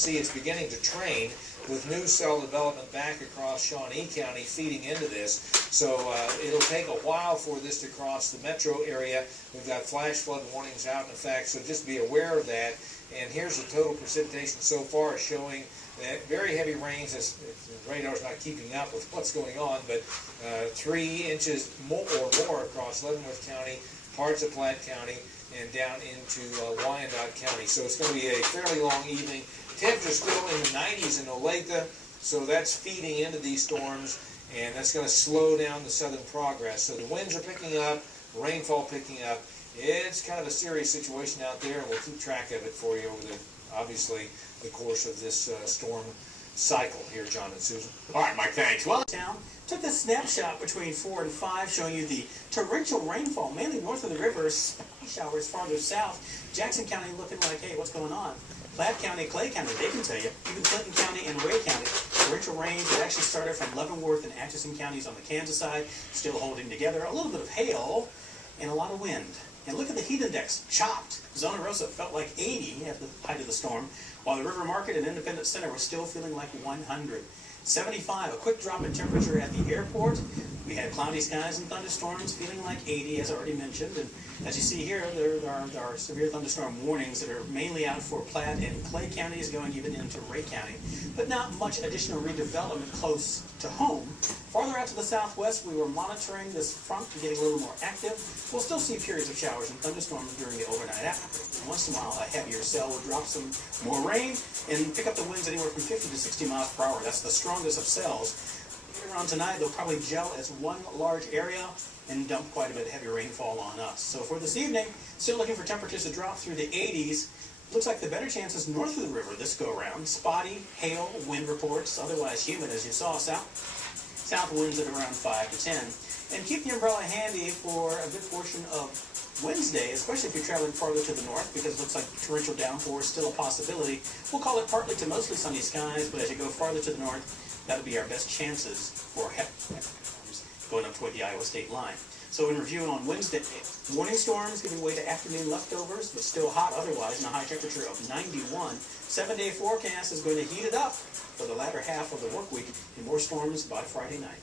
see it's beginning to train with new cell development back across Shawnee County feeding into this. So it'll take a while for this to cross the metro area. We've got flash flood warnings out in effect, so just be aware of that. And here's the total precipitation so far, showing that very heavy rains. The radar's not keeping up with what's going on, but 3 inches more or more across Leavenworth County, parts of Platte County, and down into Wyandotte County. So it's going to be a fairly long evening. Temperatures still in the 90s in Olathe, so that's feeding into these storms, and that's going to slow down the southern progress. So the winds are picking up, rainfall picking up. It's kind of a serious situation out there, and we'll keep track of it for you over obviously the course of this storm cycle here, John and Susan. All right, Mike, thanks. Well, town took this snapshot between 4 and 5, showing you the torrential rainfall, mainly north of the river, showers farther south. Jackson County looking like, hey, what's going on? Platte County, Clay County, they can tell you. Even Clinton County and Ray County. Torrential rains that actually started from Leavenworth and Atchison counties on the Kansas side, still holding together. A little bit of hail and a lot of wind. And look at the heat index, chopped. Zona Rosa felt like 80 at the height of the storm, while the River Market and Independence Center were still feeling like 100. 75, a quick drop in temperature at the airport. We had cloudy skies and thunderstorms, feeling like 80, as I already mentioned. And as you see here, there are severe thunderstorm warnings that are mainly out for Platte and Clay counties, going even into Ray County. But not much additional redevelopment close to home. Farther out to the southwest, we were monitoring this front getting a little more active. We'll still see periods of showers and thunderstorms during the overnight hours. And once in a while, a heavier cell will drop some more rain and pick up the winds anywhere from 50 to 60 miles per hour. That's the strongest of cells. Later on tonight, they'll probably gel as one large area and dump quite a bit of heavy rainfall on us. So for this evening, still looking for temperatures to drop through the 80s. Looks like the better chances north of the river this go-around. Spotty, hail, wind reports, otherwise humid as you saw. South winds at around 5 to 10. And keep the umbrella handy for a good portion of Wednesday, especially if you're traveling farther to the north, because it looks like torrential downpour is still a possibility. We'll call it partly to mostly sunny skies, but as you go farther to the north, that'll be our best chances for going up toward the Iowa state line. So in reviewing on Wednesday, morning storms giving way to afternoon leftovers, but still hot otherwise, and a high temperature of 91. 7-day forecast is going to heat it up for the latter half of the work week, and more storms by Friday night.